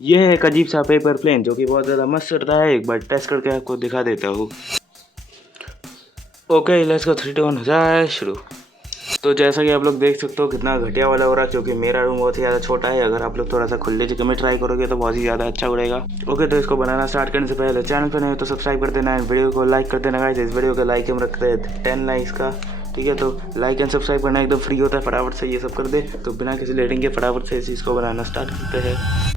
ये है एक अजीब सा पेपर प्लेन जो कि बहुत ज़्यादा मस्त चलता है। एक बार टेस्ट करके आपको दिखा देता हूँ। ओके लेट्स गो 3 2 1 हो जाए शुरू। तो जैसा कि आप लोग देख सकते हो कितना घटिया वाला हो रहा है, क्योंकि मेरा रूम बहुत ही ज़्यादा छोटा है। अगर आप लोग थोड़ा सा खुले जगह में ट्राई करोगे तो बहुत ही ज़्यादा अच्छा उड़ेगा। ओके तो इसको बनाना स्टार्ट करने से पहले चैनल पर नहीं हो तो सब्सक्राइब कर देना, वीडियो को लाइक कर देना गाइस। इस वीडियो का लाइक हम रखते हैं 10 लाइक्स का, ठीक है। तो लाइक एंड सब्सक्राइब करना एकदम फ्री होता है, फटाफट से ये सब कर दे। तो बिना किसी लेटिंग के फटाफट से इस चीज़ को बनाना स्टार्ट करते हैं।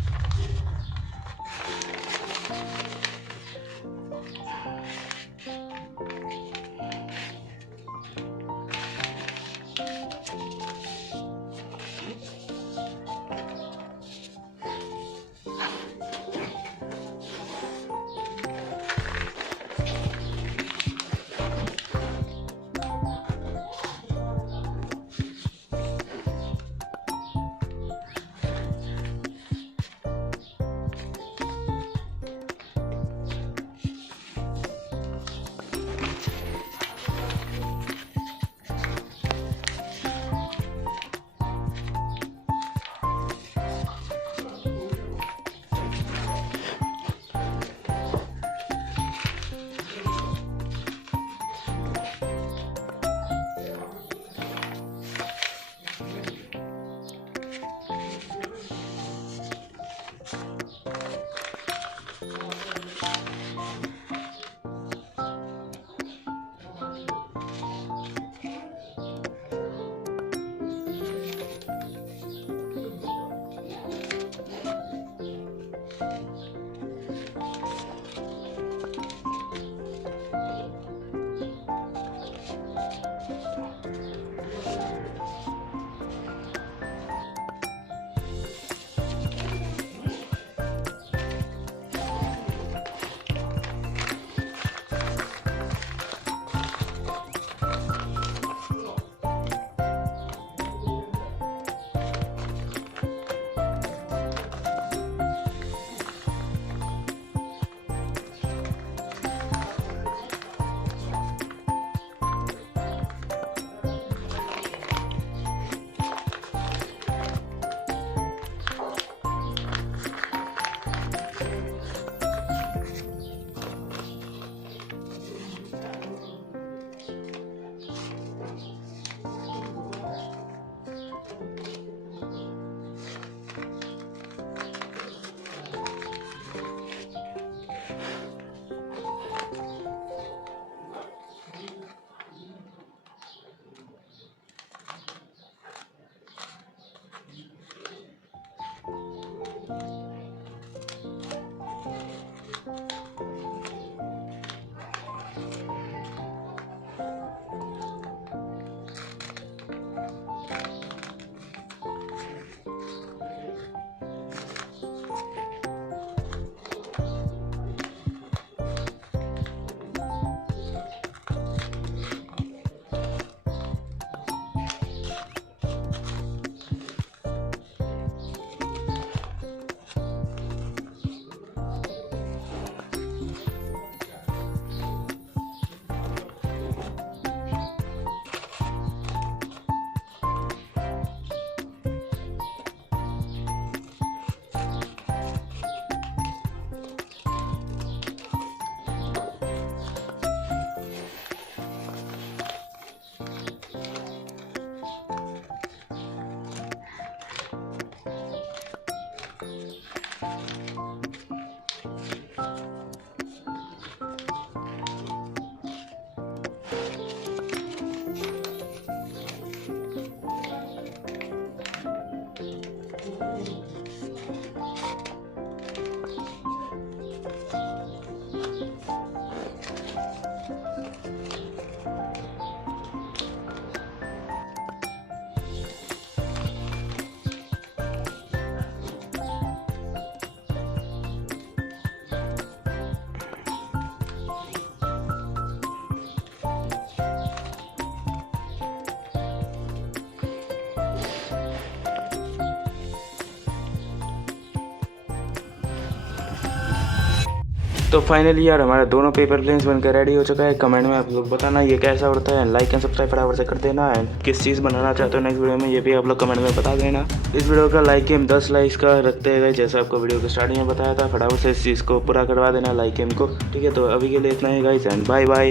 तो फाइनली यार हमारा दोनों पेपर प्लेन्स बनकर रेडी हो चुका है। कमेंट में आप लोग बताना ये कैसा उड़ता है। लाइक एंड सब्सक्राइब फटाफट से कर देना। एंड किस चीज़ बनाना चाहते हो नेक्स्ट वीडियो में ये भी आप लोग कमेंट में बता देना। इस वीडियो का लाइक एम 10 लाइक्स का रखते हुए जैसे आपको वीडियो के स्टार्टिंग में बताया था, फटाफट से इस चीज़ को पूरा करवा देना लाइक एम को। ठीक है, तो अभी के लिए इतना ही गाइस एंड बाय बाय।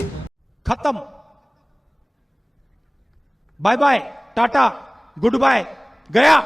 खत्म, bye bye, tata, goodbye, गया।